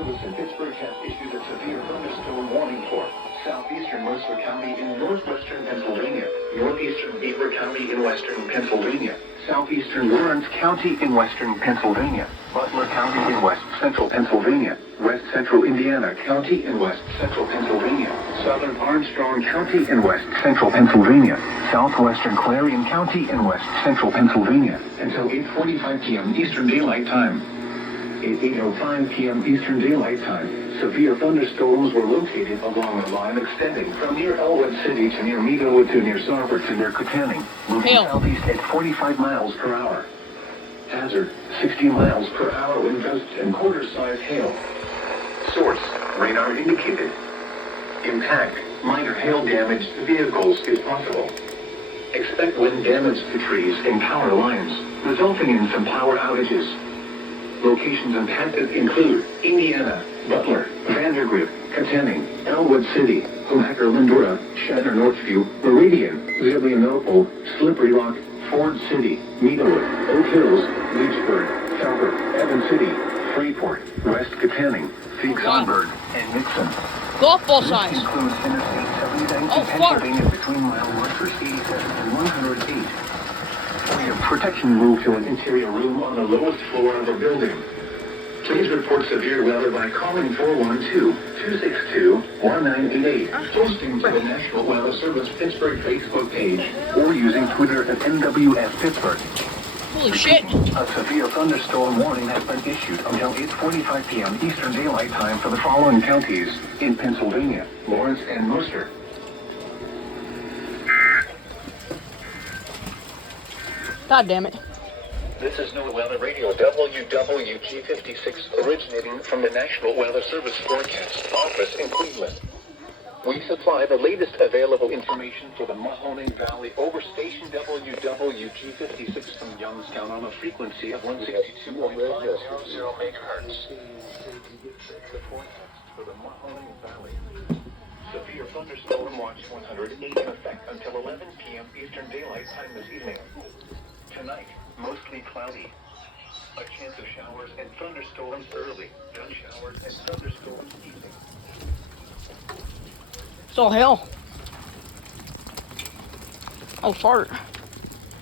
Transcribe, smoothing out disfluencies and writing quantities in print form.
Service in Pittsburgh has issued a severe thunderstorm warning for southeastern Mercer County in northwestern Pennsylvania, northeastern Beaver County in western Pennsylvania, southeastern Lawrence County in western Pennsylvania, Butler County in west central Pennsylvania, west central Indiana County in west central Pennsylvania, southern Armstrong County in west central Pennsylvania, southwestern Clarion County in west central Pennsylvania, until 8:45 p.m. Eastern Daylight Time. At 8:05 p.m. Eastern Daylight Time, severe thunderstorms were located along a line extending from near Elwood City to near Meadowood to near Sarford to near Kittanning, moving southeast at 45 miles per hour. Hazard, 60 miles per hour wind gusts and quarter-size hail. Source, radar indicated. Impact, minor hail damage to vehicles is possible. Expect wind damage to trees and power lines, resulting in some power outages. Locations impacted include Indiana, Butler, Vandergrift, Kittanning, Elwood City, Homaker, Lindora, Shatter, Northview, Meridian, Zillionople, Slippery Rock, Ford City, Meadowood, Oak Hills, Leechburg, Calvert, Evans City, Freeport, West Kittanning, Fieldburg, and Nixon. Go off both sides. This includes Interstate 79 in Pennsylvania between mile markers 87 and 108. We have protection moved to an interior room on the lowest floor of a building. Please report severe weather by calling 412-262-1988, posting to the National Weather Service Pittsburgh Facebook page, or using Twitter at NWS Pittsburgh. Holy shit. A severe thunderstorm warning has been issued until 8:45 p.m. Eastern Daylight Time for the following counties in Pennsylvania, Lawrence and Worcester. God damn it. This is NOAA Weather Radio WWG56 originating from the National Weather Service Forecast Office in Cleveland. We supply the latest available information for the Mahoning Valley over station WWG56 from Youngstown on a frequency of 162.500 megahertz. The forecast for the Mahoning Valley. Severe thunderstorm watch 108 in effect until 11 p.m. Eastern Daylight Time this evening. Tonight, mostly cloudy. A chance of showers and thunderstorms early. Then showers and thunderstorms evening. It's all hell. Oh, fart.